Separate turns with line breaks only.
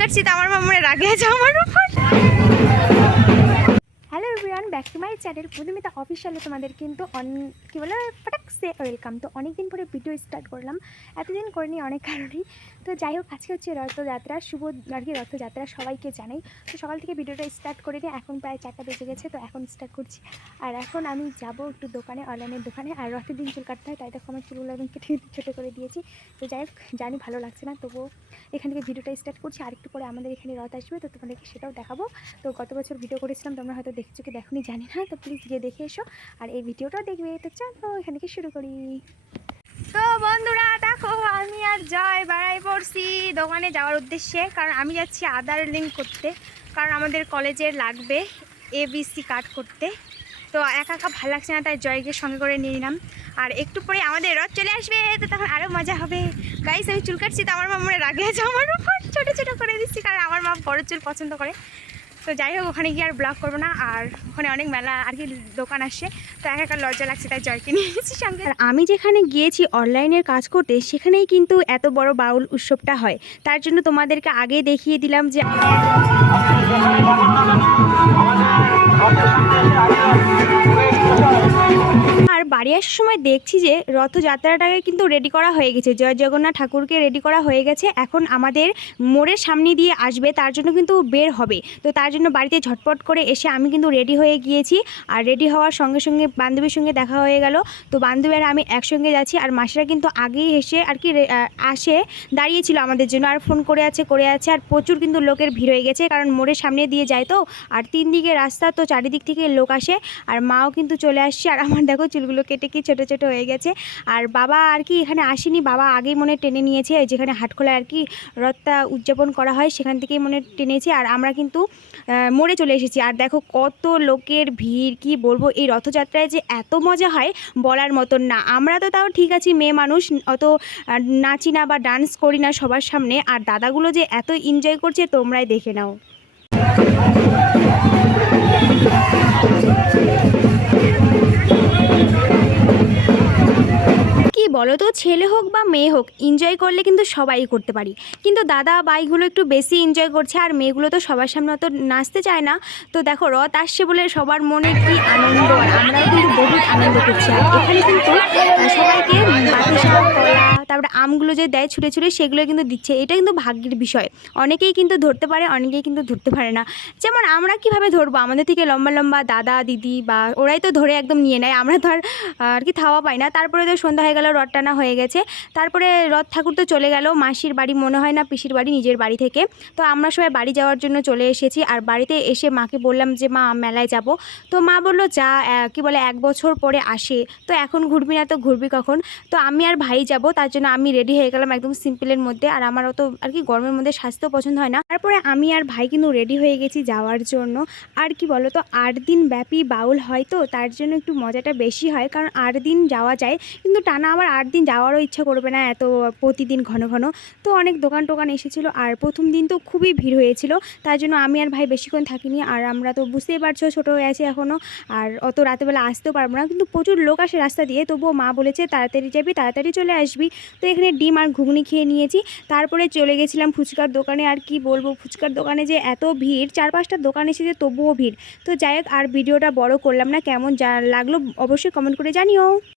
কাটছি তো আমার মামুরে রাগে আছে আমার উপর। Hello everyone back to my channel প্রথমে অফিসিয়ালে তোমাদের কিন্তু অন, কী বলে ফটাকসে ওয়েলকাম তো অনেক দিন পরে ভিডিও স্টার্ট করলাম, এতদিন করিনি অনেক কারণেই। তো যাই হোক, আজকে হচ্ছে রথযাত্রা, শুভ আর কি রথযাত্রা সবাইকে জানাই। তো সকাল থেকে ভিডিওটা স্টার্ট করে দিই এখন প্রায় চারটা বেজে গেছে, তো এখন স্টার্ট করছি। আর এখন আমি যাব একটু দোকানে অনলাইনের দোকানে, আর রথের দিন চুল কাটতে হয়, তাই দেখো আমার চুলগুলো আমি কেটে ছোটো করে দিয়েছি। তো যাই হোক, জানি ভালো লাগছে না, তবুও এখান থেকে ভিডিওটা স্টার্ট করছি। আর একটু পরে আমাদের এখানে রথ আসবে, তো তোমাদেরকে সেটাও দেখাবো। তো গত বছর ভিডিও করেছিলাম, তোমরা হয়তো দেখেছ কি দেখনি, জানি না, তো প্লিজ গিয়ে দেখে এসো। আর এই ভিডিওটাও দেখবে, তো চলো এখান থেকে শুরু করি। তো বন্ধুরা, দেখো, আমি আর জয় বাড়াই পড়ছি দোকানে যাওয়ার উদ্দেশ্যে, কারণ আমি যাচ্ছি আধার লিঙ্ক করতে, কারণ আমাদের কলেজে লাগবে এবিসি কার্ড করতে। তো একা একা ভালো লাগছে না, তাই জয়কে সঙ্গে করে নিয়ে নিলাম। আর একটু পরে আমাদের রথ চলে আসবে, তো তখন আরও মজা হবে। গাইস আমি চুল কাটছি, তো আমার মা মনে রাগে আছে, আমার উপর ছোটো ছোটো করে দিচ্ছি, কারণ আমার মা বড় চুল পছন্দ করে। তো যাই হোক, ওখানে গিয়ে আর ব্লগ করব না, আর ওখানে অনেক মেলা আর কি দোকান আসছে তো এক একটা লজ্জা লাগছে, তাই জয়কে নিয়ে এসেছি সঙ্গে। আর আমি যেখানে গিয়েছি অনলাইনের কাজ করতে, সেখানেই কিন্তু এত বড় বাউল উৎসবটা হয়। তার জন্য তোমাদেরকে আগে দেখিয়ে দিলাম যে বাড়ি আসার সময় দেখছি যে রথযাত্রাটাকে কিন্তু রেডি করা হয়ে গেছে। জয় জগন্নাথ ঠাকুরকে রেডি করা হয়ে গেছে। এখন আমাদের মোড়ের সামনে দিয়ে আসবে, তার জন্য কিন্তু বের হবে। তো তার জন্য বাড়িতে ঝটপট করে এসে আমি কিন্তু রেডি হয়ে গিয়েছি। আর রেডি হওয়ার সঙ্গে সঙ্গে বান্ধবীর সঙ্গে দেখা হয়ে গেল। তো বান্ধবী আর আমি একসঙ্গে যাচ্ছি আর মাসিরা কিন্তু আগেই এসে আর কি আসে, দাঁড়িয়েছিল আমাদের জন্য। আর ফোন করে আছে করে আছে। আর প্রচুর কিন্তু লোকের ভিড় হয়ে গেছে, কারণ মোড়ের সামনে দিয়ে যায় তো। আর তিন দিকে রাস্তা, তো চারিদিক থেকে লোক আসে। আর মাও কিন্তু চলে আসছে। আর আমার দেখো চুলগুলো কেটে কি ছোটো ছোটো হয়ে গেছে। আর বাবা আর কি এখানে আসেনি, বাবা আগেই মনে টেনে নিয়েছে যেখানে হাটখোলা আর কি রথটা উদযাপন করা হয় সেখান থেকেই মনে টেনেছে। আর আমরা কিন্তু মরে চলে এসেছি। আর দেখো কত লোকের ভিড়, কি বলব? এই রথযাত্রায় যে এত মজা হয় বলার মতন না। আমরা তো তাও ঠিক আছি, মেয়ে মানুষ, অত নাচি না বা ডান্স করি না সবার সামনে। আর দাদাগুলো যে এত এনজয় করছে, তোমরাই দেখে নাও। বলো তো ছেলে হোক বা মেয়ে হোক এনজয় করলে কিন্তু সবাই করতে পারি। কিন্তু দাদা বাইগুলো একটু বেশি এনজয় করছে আর মেয়েগুলো তো সবার সামনে অত নাচতে চায় না। তো দেখো রথ আসছে বলে সবার মনে কি আনন্দ, আমরাও কিন্তু বহুত আনন্দ করছি। এখানে কিন্তু সবাইকে তারপরে আমগুলো যে দেয় ছুঁড়ে ছুটে সেগুলো কিন্তু দিচ্ছে। এটা কিন্তু ভাগ্যের বিষয়। অনেকেই কিন্তু ধরতে পারে, অনেকেই কিন্তু ধরতে পারে না। যেমন আমরা কীভাবে ধরবো? আমাদের থেকে লম্বা লম্বা দাদা, দিদি বা ওরাই তো ধরে একদম নিয়ে নেয়। আমরা ধর আর কি থাওয়া পাই না। তারপরে তো সন্ধ্যা হয়ে গেল, রথ টানা হয়ে গেছে। তারপরে রথ ঠাকুর তো চলে গেল। মাসির বাড়ি মনে হয় না, পিসির বাড়ি, নিজের বাড়ি থেকে। তো আমরা সবাই বাড়ি যাওয়ার জন্য চলে এসেছি। আর বাড়িতে এসে মাকে বললাম যে, মা, মেলায় যাব। তো মা বলল, যা কি বলে, এক বছর পরে আসে। তো এখন ঘুরবি না তো ঘুরবি কখন? তো আমি আর ভাই যাব, তার আমি রেডি হয়ে গেলাম একদম সিম্পলের মধ্যে। আর আমার অত আর কি গরমের মধ্যে স্বাস্থ্য পছন্দ হয় না। তারপরে আমি আর ভাই কিন্তু রেডি হয়ে গেছি যাওয়ার জন্য। আর কি বলো তো আট দিন ব্যাপী বাউল হয় তো, তার জন্য একটু মজাটা বেশি হয়। কারণ আট দিন যাওয়া যায়, কিন্তু টানা আমার আট দিন যাওয়ারও ইচ্ছা করবে না এত প্রতিদিন ঘন ঘন। তো অনেক দোকান টোকান এসেছিল, আর প্রথম দিন তো খুবই ভিড় হয়েছিল। তার জন্য আমি আর ভাই বেশিক্ষণ থাকিনি। আর আমরা তো বুঝতেই পারছ ছোটো হয়ে আছি এখনও আর অত রাতেবেলা আসতেও পারব না। কিন্তু প্রচুর লোক আসে রাস্তা দিয়ে, তবুও মা বলেছে, তাড়াতাড়ি যাবি, তাড়াতাড়ি চলে আসবি। তো এখানে ডিম আর ঘুগনি খেয়ে নিয়েছি। তারপরে চলে গেছিলাম ফুচকার দোকানে। আর কি বলব, ফুচকার দোকানে যে এত ভিড় চার পাঁচটা দোকান এসেছে তবুও ভিড়। তো যাই হোক, আর ভিডিওটা বড় করলাম না, কেমন যা লাগল অবশ্যই কমেন্ট করে জানিও।